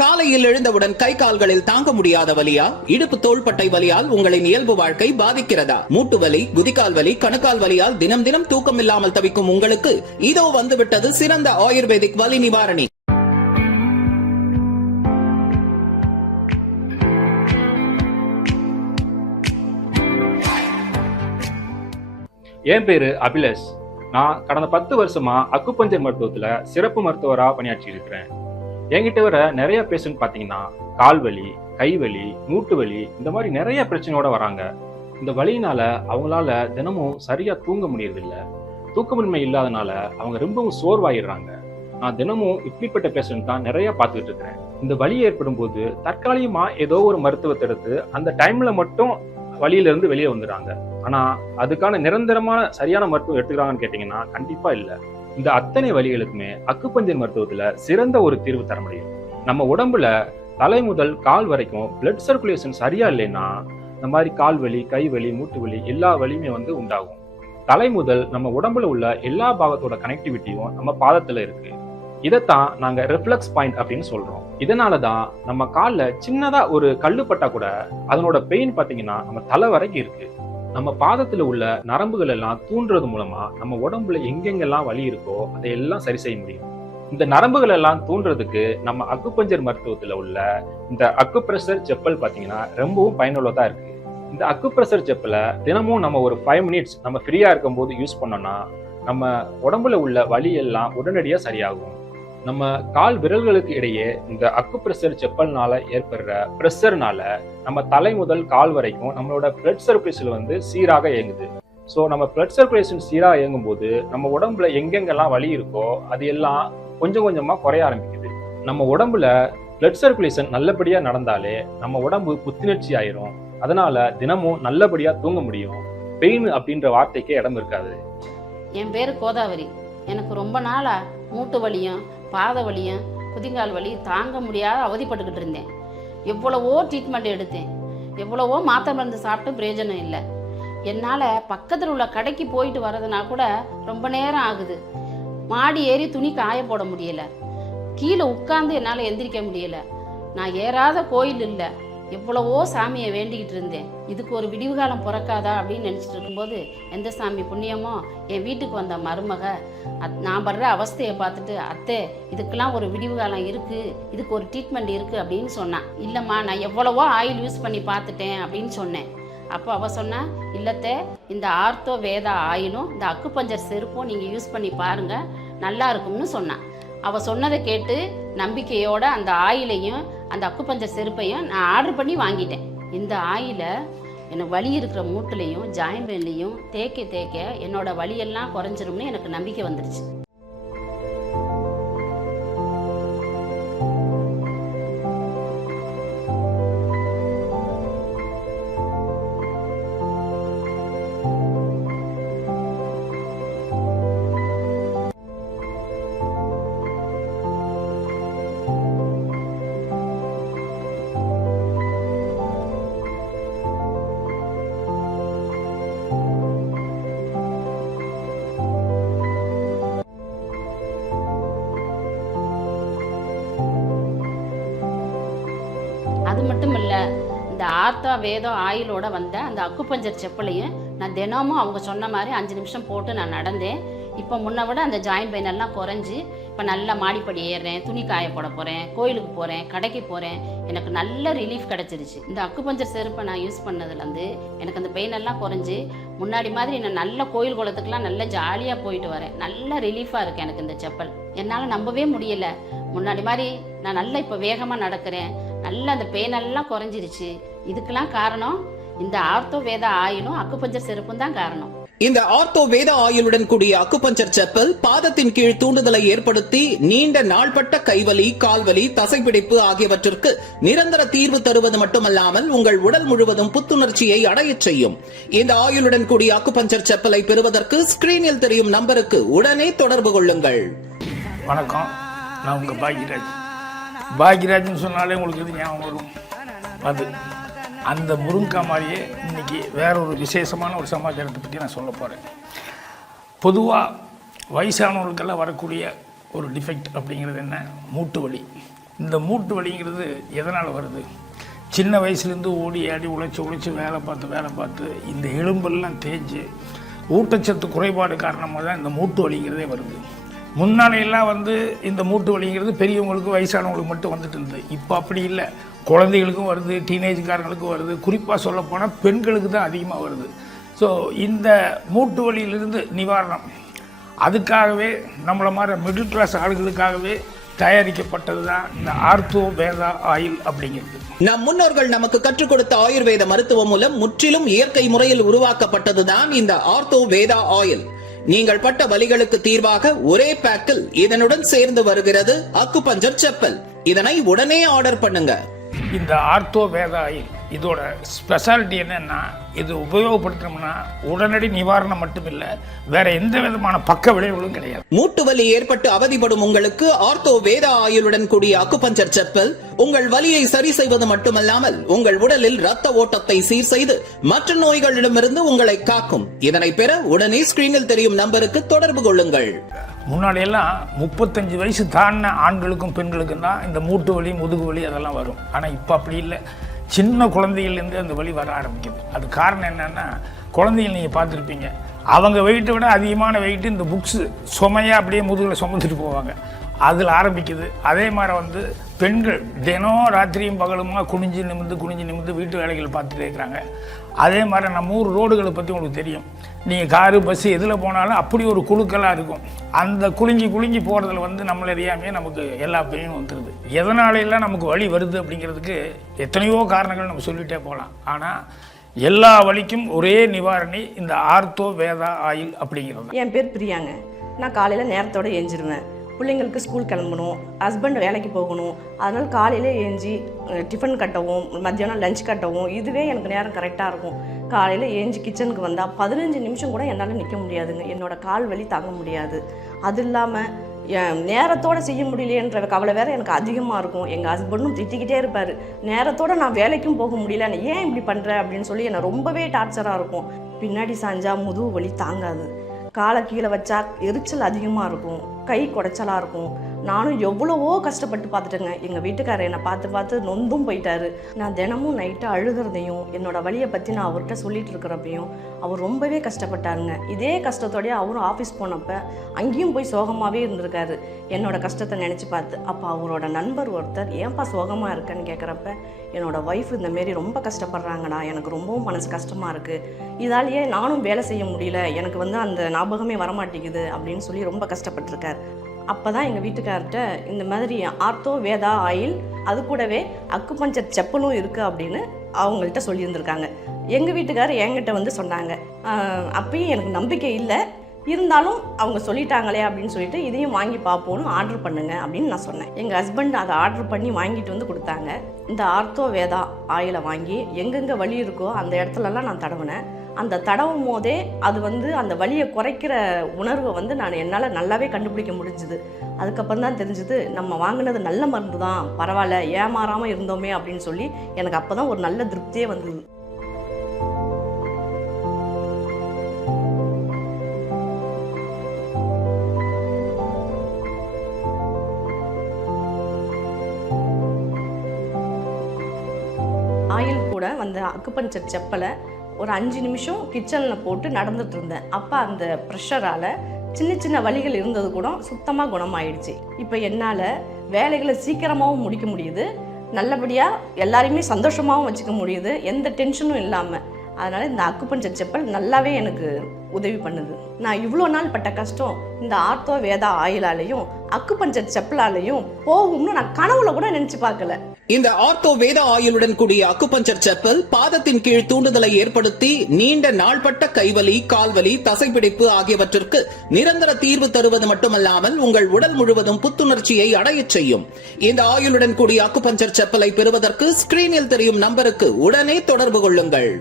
காலையில் எழுந்தவுடன் கை கால்களில் தாங்க முடியாத வலியா, இடுப்பு தோள்பட்டை வலியால் உங்களின் இயல்பு வாழ்க்கை பாதிக்கிறதா? மூட்டு வலி, குதிகால் வலி, கணுக்கால் வலியால் தினம் தினம் தூக்கம் இல்லாமல் தவிக்கும் உங்களுக்கு இதோ வந்துவிட்டது சிறந்த ஆயுர்வேதிக் வலி நிவாரணி. என் பேரு அபிலேஷ். நான் கடந்த 10 வருஷமா அக்குபஞ்சர் மருத்துவத்துல சிறப்பு மருத்துவரா பணியாற்றி இருக்கிறேன். என்கிட்ட வர நிறைய பேஷண்ட் பாத்தீங்கன்னா கால்வலி, கைவலி, மூட்டு வலி இந்த மாதிரி நிறைய பிரச்சனையோட வராங்க. இந்த வலியினால அவங்களால தினமும் சரியா தூங்க முடியறதில்ல. தூக்கமின்மை இல்லாதனால அவங்க ரொம்பவும் சோர்வாயிடுறாங்க. நான் தினமும் இப்படிப்பட்ட பேஷண்ட் தான் நிறைய பார்த்துக்கிட்டு இருக்கிறேன். இந்த வலி ஏற்படும் போது தற்காலிகமா ஏதோ ஒரு மருத்துவத்தை எடுத்து அந்த டைம்ல மட்டும் வலியில இருந்து வெளியே வந்துடுறாங்க. ஆனா அதுக்கான நிரந்தரமான சரியான மருத்துவம் எடுத்துக்கிறாங்கன்னு கேட்டீங்கன்னா கண்டிப்பா இல்ல. இந்த அத்தனை வலிகளுக்குமே அக்குபஞ்சர் மருத்துவத்துல சிறந்த ஒரு தீர்வு தர முடியும். நம்ம உடம்புல தலை முதல் கால் வரைக்கும் பிளட் சர்க்குலேஷன் சரியா இல்லைன்னா இந்த மாதிரி கால் வலி, கை வலி, மூட்டு வலி எல்லா வலியுமே உண்டாகும். தலை முதல் நம்ம உடம்புல உள்ள எல்லா பாகத்தோட கனெக்டிவிட்டியும் நம்ம பாதத்துல இருக்கு. இதைத்தான் நாங்க ரிஃப்ளெக்ஸ் பாயிண்ட் அப்படின்னு சொல்றோம். இதனாலதான் நம்ம கால்ல சின்னதா ஒரு கல்லு பட்டா கூட அதனோட பெயின் பாத்தீங்கன்னா நம்ம தலை வரைக்கும் இருக்கு. நம்ம பாதத்துல உள்ள நரம்புகள் எல்லாம் தூண்டுறது மூலமா நம்ம உடம்புல எங்கெங்கெல்லாம் வலி இருக்கோ அதையெல்லாம் சரி செய்ய முடியும். இந்த நரம்புகள் எல்லாம் தூண்டுறதுக்கு நம்ம அக்குபஞ்சர் மருத்துவத்துல உள்ள இந்த அக்குப்ரெஷர் செப்பல் பாத்தீங்கன்னா ரொம்பவும் பயனுள்ளதா இருக்கு. இந்த அக்குப்ரெஷர் செப்பலை தினமும் நம்ம ஒரு 5 மினிட்ஸ் நம்ம ஃப்ரீயா இருக்கும் போது யூஸ் பண்ணோம்னா நம்ம உடம்புல உள்ள வலி எல்லாம் உடனடியா சரியாகும். நம்ம கால் விரல்களுக்கு இடையே இந்த அக்குப்ரெஷர் செப்பல்னால ஏற்படுற பிரஷர்னால நம்ம தலை முதல் கால் வரைக்கும் நம்மளோட பிளட் சர்க்குலேஷன் சீராக இயங்குது. ஸோ நம்ம பிளட் சர்க்குலேஷன் சீராக இயங்கும் போது நம்ம உடம்புல எங்கெங்கெல்லாம் வலி இருக்கோ அது எல்லாம் கொஞ்சம் கொஞ்சமா குறைய ஆரம்பிக்குது. நம்ம உடம்புல பிளட் சர்க்குலேஷன் நல்லபடியா நடந்தாலே நம்ம உடம்பு புத்துணர்ச்சி ஆயிரும். அதனால தினமும் நல்லபடியா தூங்க முடியும். பெயின் அப்படின்ற வார்த்தைக்கே இடம் இருக்காது. என் பேரு கோதாவரி. எனக்கு ரொம்ப நாளா மூட்டு வலியும் பாத வலியும் குதிங்கால் வலி தாங்க முடியாத அவதிப்பட்டுக்கிட்டு இருந்தேன். எவ்வளவோ ட்ரீட்மெண்ட் எடுத்தேன், எவ்வளவோ மாத்திரை மருந்து சாப்பிட்டு பிரயோஜனம் இல்லை. என்னால் பக்கத்தில் உள்ள கடைக்கு போயிட்டு வர்றதுனா கூட ரொம்ப நேரம் ஆகுது. மாடி ஏறி துணி காய போட முடியலை, கீழே உட்கார்ந்து என்னால் எந்திரிக்க முடியலை. நான் ஏறாத கோயில் இல்லை. எவ்வளவோ சாமியை வேண்டிக்கிட்டு இருந்தேன். இதுக்கு ஒரு விடிவு காலம் பிறக்காதா அப்படின்னு நினச்சிட்டு இருக்கும்போது எந்த சாமி புண்ணியமோ என் வீட்டுக்கு வந்த மருமக நான் படுற அவஸ்தையை பார்த்துட்டு, அத்தை இதுக்கெல்லாம் ஒரு விடிவு காலம் இருக்குது, இதுக்கு ஒரு ட்ரீட்மெண்ட் இருக்குது அப்படின்னு சொன்னான். இல்லைம்மா நான் எவ்வளவோ ஆயில் யூஸ் பண்ணி பார்த்துட்டேன் அப்படின்னு சொன்னேன். அப்போ அவள் சொன்னா, இல்லத்தை இந்த ஆர்த்தோ வேதா ஆயிலும் இந்த அக்குபஞ்சர் செருப்பும் நீங்கள் யூஸ் பண்ணி பாருங்கள், நல்லா இருக்கும்னு சொன்னான். அவள் சொன்னதை கேட்டு நம்பிக்கையோட அந்த ஆயிலையும் அந்த அக்குபஞ்சர் செருப்பையும் நான் ஆர்டர் பண்ணி வாங்கிட்டேன். இந்த ஆயிலை எனக்கு வலி இருக்கிற மூட்டுலையும் ஜாயின் பெயின்லையும் தேய்க்க தேய்க்க என்னோட வலியெல்லாம் குறைஞ்சிரும்னு எனக்கு நம்பிக்கை வந்துடுச்சு. அது மட்டும் இல்லை, இந்த ஆர்த்தா வேதம் ஆயிலோட வந்த அந்த அக்குபஞ்சர் செப்பலையும் நான் தினமும் அவங்க சொன்ன மாதிரி 5 நிமிஷம் போட்டு நான் நடந்தேன். இப்போ முன்ன விட அந்த ஜாயின் பெயின் எல்லாம் குறைஞ்சி இப்போ நல்லா மாடிப்படி ஏறுறேன், துணி காய போட போகிறேன், கோயிலுக்கு போகிறேன், கடைக்கு போகிறேன். எனக்கு நல்ல ரிலீஃப் கிடச்சிருச்சு. இந்த அக்குபஞ்சர் செருப்பை நான் யூஸ் பண்ணதுலேருந்து எனக்கு அந்த பெயின் எல்லாம் குறைஞ்சி முன்னாடி மாதிரி நான் நல்ல கோயில் குளத்துக்குலாம் நல்லா ஜாலியாக போயிட்டு வரேன். நல்ல ரிலீஃபாக இருக்குது எனக்கு இந்த செப்பல். என்னால் நம்பவே முடியலை. முன்னாடி மாதிரி நான் நல்லா இப்போ வேகமாக நடக்கிறேன், நல்ல அந்த பெயின் எல்லாம் குறைஞ்சிருச்சு. இதுக்கெல்லாம் காரணம் இந்த ஆர்த்தோ வேதா ஆயிலும் அக்குபஞ்சர் செருப்பும் தான் காரணம். இந்த ஆர்த்தோ வேதா ஆயிலுடன் கூடிய அக்குபஞ்சர் செப்பல் பாதத்தின் கீழ் தூண்டுதலை ஏற்படுத்தி நீண்ட நாள்பட்ட கைவலி, கால்வலி, தசைப்பிடிப்பு ஆகியவற்றிற்கு நிரந்தர தீர்வு தருவது மட்டுமல்லாமல் உங்கள் உடல் முழுவதும் புத்துணர்ச்சியை அடையச் செய்யும். இந்த ஆயுளுடன் கூடிய அக்குபஞ்சர் செப்பலை பெறுவதற்கு ஸ்கிரீனில் தெரியும் நம்பருக்கு உடனே தொடர்பு கொள்ளுங்கள். வணக்கம், நான் உங்கள் பாக்யராஜ். பாக்யராஜ்னு சொன்னாலே உங்களுக்கு இது ஞாபகம் வரும். அது அந்த முருங்கக்காய் மாதிரியே இன்றைக்கி வேற ஒரு விசேஷமான ஒரு சமாச்சாரத்தை பற்றி நான் சொல்ல போகிறேன். பொதுவாக வயசானவர்களுக்கெல்லாம் வரக்கூடிய ஒரு டிஃபெக்ட் அப்படிங்கிறது என்ன? மூட்டு வலி. இந்த மூட்டு வலிங்கிறது எதனால் வருது? சின்ன வயசுலேருந்து ஓடி ஆடி உழைச்சி வேலை பார்த்து இந்த எலும்பெல்லாம் தேய்ச்சி ஊட்டச்சத்து குறைபாடு காரணமாக தான் இந்த மூட்டு வலிங்கிறதே வருது. முன்னாலையெல்லாம் இந்த மூட்டு வலிங்கிறது பெரியவங்களுக்கு வயசானவங்களுக்கு மட்டும் வந்துட்டு இருந்தது. இப்போ அப்படி இல்லை, குழந்தைகளுக்கும் வருது, டீனேஜ்காரங்களுக்கும் வருது, குறிப்பாக சொல்லப்போனால் பெண்களுக்கு தான் அதிகமாக வருது. ஸோ இந்த மூட்டு வலியிலிருந்து நிவாரணம் அதுக்காகவே நம்மளை மாதிரி மிடில் கிளாஸ் ஆளுகளுக்காகவே தயாரிக்கப்பட்டது தான் இந்த ஆர்த்தோ வேதா ஆயில் அப்படிங்கிறது. நம் முன்னோர்கள் நமக்கு கற்றுக் கொடுத்த ஆயுர்வேத மருத்துவம் மூலம் முற்றிலும் இயற்கை முறையில் உருவாக்கப்பட்டதுதான் இந்த ஆர்த்தோ வேதா ஆயில். நீங்கள் பட்ட வலிகளுக்கு தீர்வாக ஒரே பேக்கில் இதனுடன் சேர்ந்து வருகிறது அக்குபஞ்சர் செப்பல். இதனை உடனே ஆர்டர் பண்ணுங்க. இந்த ஆர்த்தோ வேதா ஆயில் இதோட ஸ்பெஷாலிட்டி என்னன்னா, இது உபயோகப்படுத்தினோம்னா உடனடி நிவாரணம் மட்டுமில்லை, வேற எந்த விதமான பக்க விளைவுகளும் கிடையாது. மூட்டு வலி ஏற்பட்டு அவதிப்படும் உங்களுக்கு ஆர்த்தோ வேதா ஆயிலுடன் கூடிய அக்குபஞ்சர் செப்பல் உங்கள் வலியை சரி செய்வது மட்டுமல்லாமல் உங்கள் உடலில் ரத்த ஓட்டத்தை சீர் செய்து மற்ற நோய்களிடமிருந்து உங்களை காக்கும். இதனை பெற உடனே ஸ்கிரீனில் தெரியும் நம்பருக்கு தொடர்பு கொள்ளுங்கள். முன்னாடியெல்லாம் 35 வயசு தாண்டின ஆண்களுக்கும் பெண்களுக்கும் தான் இந்த மூட்டு வலி முதுகு வலி அதெல்லாம் வரும். ஆனால் இப்போ அப்படி இல்லை, சின்ன குழந்தைகள்லேருந்து அந்த வலி வர ஆரம்பிக்குது. அது காரணம் என்னென்னா, குழந்தைகள் நீங்கள் பார்த்துருப்பீங்க, அவங்க வெயிட்டை விட அதிகமான வெயிட்டு இந்த புக்ஸு சுமையாக அப்படியே முதுகில் சுமந்துட்டு போவாங்க, அதில் ஆரம்பிக்குது. அதே மாதிரி பெண்கள் தினம் ராத்திரியும் பகலுமா குனிஞ்சு நிமிந்து வீட்டு வேலைகள் பார்த்துட்டே இருக்கிறாங்க. அதே மாதிரி நம்ம ஊர் ரோடுகளை பற்றி உங்களுக்கு தெரியும், நீங்கள் காரு பஸ்ஸு எதில் போனாலும் அப்படி ஒரு குழுக்களாக இருக்கும். அந்த குலுங்கி போகிறதுல நம்மளை அறியாமையே நமக்கு எல்லா பெயினும் வந்துடுது. எதனாலெல்லாம் நமக்கு வலி வருது அப்படிங்கிறதுக்கு எத்தனையோ காரணங்கள் நம்ம சொல்லிகிட்டே போகலாம். ஆனால் எல்லா வலிக்கும் ஒரே நிவாரணி இந்த ஆர்த்தோ வேதா ஆயில் அப்படிங்கிறது. என் பேர் பிரியாங்க. நான் காலையில் நேரத்தோடு ஏஞ்சிருவேன். பிள்ளைங்களுக்கு ஸ்கூல் கிளம்பணும், ஹஸ்பண்ட் வேலைக்கு போகணும். அதனால் காலையில் ஏஞ்சி டிஃபன் கட்டவும் மத்தியானம் லஞ்ச் கட்டவும் இதுவே எனக்கு நேரம் கரெக்டாக இருக்கும். காலையில் ஏஞ்சி கிச்சனுக்கு வந்தால் 15 நிமிஷம் கூட என்னால் நிற்க முடியாதுங்க. என்னோடய கால் வலி தாங்க முடியாது. அது இல்லாமல் நேரத்தோடு செய்ய முடியலையன்ற கவலை வேறு எனக்கு அதிகமாக இருக்கும். எங்கள் ஹஸ்பண்டும் திட்டிக்கிட்டே இருப்பார், நேரத்தோடு நான் வேலைக்கும் போக முடியல, நான் ஏன் இப்படி பண்ணுற அப்படின்னு சொல்லி என்னை ரொம்பவே டார்ச்சராக இருக்கும். பின்னாடி சாஞ்சா முதுகு வலி தாங்காது, காலை கீழே வச்சா எரிச்சல் அதிகமாக இருக்கும், கை குடைச்சலாக இருக்கும். நானும் எவ்வளவோ கஷ்டப்பட்டு பார்த்துட்டேங்க. எங்கள் வீட்டுக்காரர் என்னை பார்த்து நொந்தும் போயிட்டாரு. நான் தினமும் நைட்டு அழுகிறதையும் என்னோடய வலியை பற்றி நான் அவர்கிட்ட சொல்லிட்டு இருக்கிறப்பையும் அவர் ரொம்பவே கஷ்டப்பட்டாருங்க. இதே கஷ்டத்தோடய அவரும் ஆஃபீஸ் போனப்போ அங்கேயும் போய் சோகமாகவே இருந்திருக்காரு என்னோடய கஷ்டத்தை நினச்சி பார்த்து. அப்போ அவரோட நண்பர் ஒருத்தர், ஏன்பா சோகமாக இருக்கேன்னு கேட்குறப்ப, என்னோடய ஒய்ஃப் இந்தமாரி ரொம்ப கஷ்டப்படுறாங்கடா, எனக்கு ரொம்பவும் மனசு கஷ்டமாக இருக்குது, இதாலேயே நானும் வேலை செய்ய முடியல, எனக்கு அந்த ஞாபகமே வரமாட்டேங்குது அப்படின்னு சொல்லி ரொம்ப கஷ்டப்பட்டிருக்கார். அப்போ தான் எங்கள் வீட்டுக்கார்ட்ட இந்த மாதிரி ஆர்த்தோ வேதா ஆயில் அது கூடவே அக்குபஞ்சர் செப்பலும் இருக்குது அப்படின்னு அவங்கள்ட்ட சொல்லியிருந்திருக்காங்க. எங்கள் வீட்டுக்கார் என்கிட்ட சொன்னாங்க. அப்பயும் எனக்கு நம்பிக்கை இல்லை, இருந்தாலும் அவங்க சொல்லிட்டாங்களே அப்படின்னு சொல்லிட்டு இதையும் வாங்கி பார்ப்போன்னு ஆர்டர் பண்ணுங்க அப்படின்னு நான் சொன்னேன். எங்கள் ஹஸ்பண்ட் அதை ஆர்டர் பண்ணி வாங்கிட்டு கொடுத்தாங்க. இந்த ஆர்த்தோ வேதா ஆயிலை வாங்கி எங்கெங்கே வலி இருக்கோ அந்த இடத்துலலாம் நான் தடவினேன். அந்த தடவும் போதே அது அந்த வலியை குறைக்கிற உணர்வை நான் என்னால் நல்லாவே கண்டுபிடிக்க முடிஞ்சுது. அதுக்கப்புறம் தான் தெரிஞ்சுது, நம்ம வாங்கினது நல்ல மருந்து தான், பரவாயில்ல ஏமாறாமல் இருந்தோமே அப்படின்னு சொல்லி எனக்கு அப்போ தான் ஒரு நல்ல திருப்தியே வந்தது. ஆயில் கூட அக்குபஞ்சர் செப்பலை ஒரு 5 நிமிஷம் கிச்சனில் போட்டு நடந்துட்டு இருந்தேன். அப்போ அந்த ப்ரெஷரால் சின்ன வலிகள் இருந்தது கூட சுத்தமாக குணமாயிடுச்சு. இப்போ என்னால் வேலைகளை சீக்கிரமாகவும் முடிக்க முடியுது, நல்லபடியாக எல்லாரையுமே சந்தோஷமாகவும் வச்சுக்க முடியுது, எந்த டென்ஷனும் இல்லாமல். அதனால் இந்த அக்குபஞ்சர் செப்பல் நல்லாவே எனக்கு உதவி பண்ணுது. நான் இவ்வளோ நாள் பட்ட கஷ்டம் இந்த ஆர்த்தோ வேதா ஆயிலாலையும் அக்குபஞ்சர் செப்பலாலையும் போகும்னு நான் கனவுல கூட நினைச்சு பார்க்கல. இந்த ஆர்த்தோ வேதா ஆயிலுடன் கூடிய அக்குபஞ்சர் செப்பல் பாதத்தின் கீழ் தூண்டுதலை ஏற்படுத்தி நீண்ட நாள்பட்ட கைவலி, கால்வலி, தசைப்பிடிப்பு ஆகியவற்றிற்கு நிரந்தர தீர்வு தருவது மட்டுமல்லாமல் உங்கள் உடல் முழுவதும் புத்துணர்ச்சியை அடையச் செய்யும். இந்த ஆயிலுடன் கூடிய அக்குபஞ்சர் செப்பலை பெறுவதற்கு ஸ்கிரீனில் தெரியும் நம்பருக்கு உடனே தொடர்பு கொள்ளுங்கள்.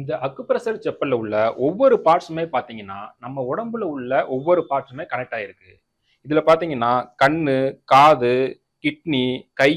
இந்த அக்குப்ரெஷர் செப்பல்ல உள்ள ஒவ்வொரு பார்ட்ஸுமே பாத்தீங்கன்னா நம்ம உடம்புல உள்ள ஒவ்வொரு பார்ட்ஸுமே கனெக்ட் ஆயிருக்கு. இதுல பாத்தீங்கன்னா கண்ணு, காது, கிட்னி, கை,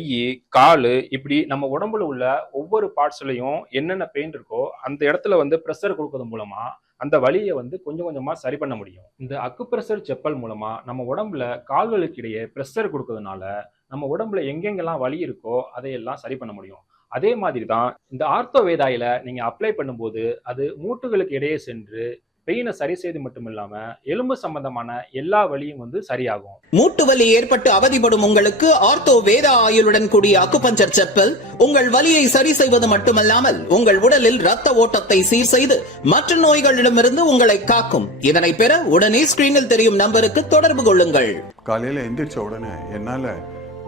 காலு, இப்படி நம்ம உடம்புல உள்ள ஒவ்வொரு பார்ட்ஸ்லயும் என்னென்ன பெயின் இருக்கோ அந்த இடத்துல பிரஷர் கொடுக்கறது மூலமா அந்த வலியை வந்து கொஞ்சம் கொஞ்சமா சரி பண்ண முடியும். இந்த அக்குப்ரெஷர் செப்பல் மூலமா நம்ம உடம்புல கால்களுக்கு இடையே பிரஷர் கொடுக்கறதுனால நம்ம உடம்புல எங்கெங்கெல்லாம் வலி இருக்கோ அதையெல்லாம் சரி பண்ண முடியும். அதே மாதிரி தான் இந்த ஆர்த்தோ வேதாயில நீங்க அப்ளை பண்ணும்போது அது மூட்டுகளுக்கு இடையே சென்று பெயினை சரி செய்து மட்டும் இல்லாம எலும்பு சம்பந்தமான எல்லா வலியும் வந்து சரியாகும். மூட்டு வலி ஏற்பட்டு அவதிப்படும் உங்களுக்கு ஆர்த்தோ வேதா ஆயிலுடன் கூடிய அக்குபஞ்சர் செப்பல் உங்கள் வலியை சரி செய்வது மட்டுமல்லாமல் உங்கள் உடலில் ரத்த ஓட்டத்தை சீர் செய்து மற்ற நோய்களிடமிருந்து உங்களை காக்கும். இதனை பெற உடனே ஸ்கிரீனில் தெரியும் நம்பருக்கு தொடர்பு கொள்ளுங்கள். காலையில எந்திரிச்ச உடனே என்னால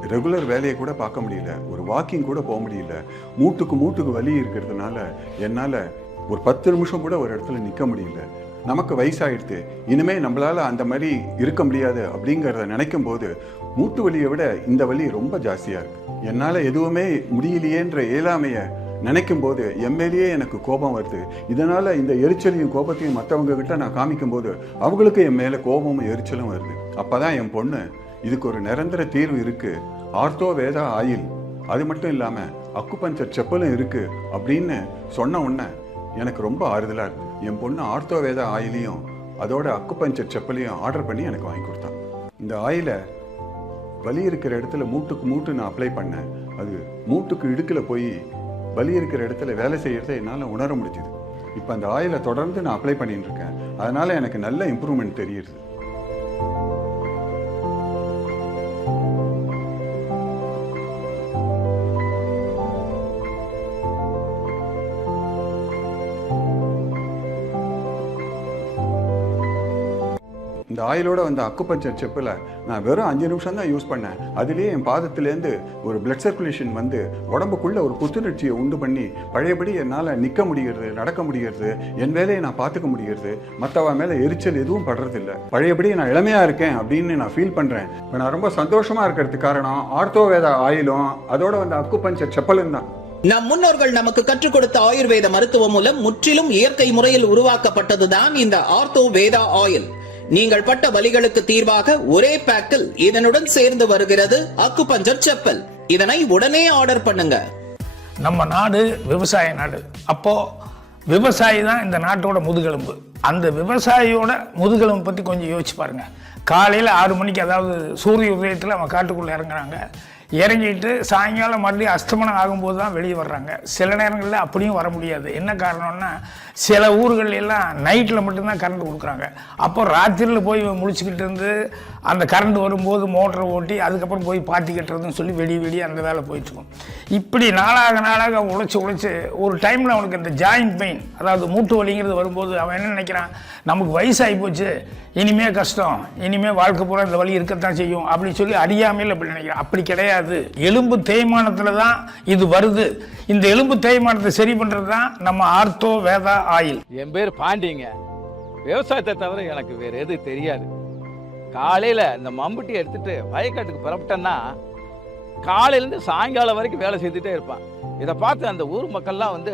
ரெகுலர் வேலையை கூட பார்க்க முடியல, ஒரு வாக்கிங் கூட போக முடியல. மூட்டுக்கு வலி இருக்கிறதுனால என்னால ஒரு 10 நிமிஷம் கூட ஒரு இடத்துல நிக்க முடியல. நமக்கு வயசாயிடுது, இனிமே நம்மளால அந்த மாதிரி இருக்க முடியாது அப்படிங்கிறத நினைக்கும் போது மூட்டு வலியை விட இந்த வலி ரொம்ப ஜாஸ்தியா இருக்கு. என்னால எதுவுமே முடியலையேன்ற இயலாமைய நினைக்கும் போது எம்எல்ஏ எனக்கு கோபம் வருது. இதனால இந்த எரிச்சலையும் கோபத்தையும் மற்றவங்க கிட்ட நான் காமிக்கும் போது அவங்களுக்கு என் மேல கோபமும் எரிச்சலும் வருது. அப்பதான் என் பொண்ணு இதுக்கு ஒரு நிரந்தர தீர்வு இருக்கு, ஆர்த்தோ வேதா ஆயில், அது மட்டும் இல்லாம அக்குபஞ்சர் செப்பலும் இருக்கு அப்படின்னு சொன்ன உடனே எனக்கு ரொம்ப ஆறுதலா இருக்கு. என் பொண்ணு ஆர்த்தோ வேதா ஆயிலையும் அதோட அக்குபஞ்சர் செப்பலையும் ஆர்டர் பண்ணி எனக்கு வாங்கி கொடுத்தான். இந்த ஆயிலை வலி இருக்கிற இடத்துல மூட்டு நான் அப்ளை பண்ணேன். அது மூட்டுக்கு இடுக்கல போய் வலி இருக்கிற இடத்துல வேலை செய்யறதை என்னால் உணர முடிஞ்சுது. இப்போ அந்த ஆயிலை தொடர்ந்து நான் அப்ளை பண்ணிட்டு இருக்கேன். அதனால எனக்கு நல்ல இம்ப்ரூவ்மெண்ட் தெரியுது. இந்த ஆயிலோட வந்த அக்குபஞ்சர் செப்பில் நான் வெறும் 5 நிமிஷம் தான் யூஸ் பண்ணேன். அதுலேயே என் பாதத்துலேருந்து ஒரு பிளட் சர்க்குலேஷன் வந்து உடம்புக்குள்ள ஒரு புத்துணர்ச்சியை உண்டு பண்ணி பழையபடி என்னால் நிற்க முடிகிறது, நடக்க முடிகிறது, என் வேலையை நான் பார்த்துக்க முடிகிறது, மற்றவ மேலே எரிச்சல் எதுவும் படுறதில்லை. பழையபடி நான் இளமையாக இருக்கேன் அப்படின்னு நான் ஃபீல் பண்ணுறேன். இப்போ நான் ரொம்ப சந்தோஷமாக இருக்கிறதுக்கு காரணம் ஆர்த்தோ வேதா ஆயிலும் அதோட வந்த அக்குபஞ்சர் செப்பலும் தான். நம் முன்னோர்கள் நமக்கு கற்றுக் கொடுத்த ஆயுர்வேத மருத்துவம் மூலம் முற்றிலும் இயற்கை முறையில் உருவாக்கப்பட்டதுதான் இந்த ஆர்த்தோ வேதா ஆயில். நீங்கள் பட்ட வலிகளுக்கு தீர்வாக ஒரே பேக்கில் இதனுடன் சேர்ந்து வருகிறது அக்குபஞ்சர் செப்பல். இதனை உடனே ஆர்டர் பண்ணுங்க. நம்ம நாடு விவசாய நாடு. அப்போ விவசாயி தான் இந்த நாட்டோட முதுகெலும்பு. அந்த விவசாயியோட முதுகெலும்பு பற்றி கொஞ்சம் யோசிச்சு பாருங்க. காலையில் 6 மணிக்கு, அதாவது சூரிய உதயத்தில் அவன் காட்டுக்குள்ளே இறங்குறாங்க. இறங்கிட்டு சாயங்காலம் மறுபடியும் அஸ்தமனம் ஆகும்போது தான் வெளியே வர்றாங்க. சில நேரங்களில் அப்படியும் வர முடியாது. என்ன காரணம்னா சில ஊர்கள் எல்லாம் நைட்டில் மட்டும்தான் கரண்ட் கொடுக்குறாங்க. அப்போ ராத்திரியில் போய் முழிச்சுக்கிட்டு இருந்து அந்த கரண்ட் வரும்போது மோட்டரை ஓட்டி அதுக்கப்புறம் போய் பாத்தி கட்டுறதுன்னு சொல்லி வெடி அந்த வேலை போயிட்டுருக்கும். இப்படி நாளாக உழைச்சி ஒரு டைமில் அவனுக்கு இந்த ஜாயிண்ட் பெயின், அதாவது மூட்டு வலிங்கிறது வரும்போது அவன் என்ன நினைக்கிறான், நமக்கு வயசாகி போச்சு, இனிமே கஷ்டம், இனிமே வாழ்க்கை பூரா இந்த வலி இருக்கத்தான் செய்யும் அப்படின்னு சொல்லி அறியாமையில் அப்படி நினைக்கிறான். அப்படி கிடையாது. எலும்பு தேய்மானத்தில் தான் இது வருது. இந்த எலும்பு தேய்மானத்தை சரி பண்ணுறது தான் நம்ம ஆர்த்தோ வேதா ஆயில். என் பேர் பாண்டிங்க. விவசாயத்தை தவிர எனக்கு வேற எது தெரியாது. காலையில் இந்த மம்புட்டி எடுத்துட்டு வயக்காட்டுக்கு புறப்பட்டேன்னா காலையிலேருந்து சாயங்காலம் வரைக்கும் வேலை செய்துட்டே இருப்பான். இதை பார்த்து அந்த ஊர் மக்கள்லாம் வந்து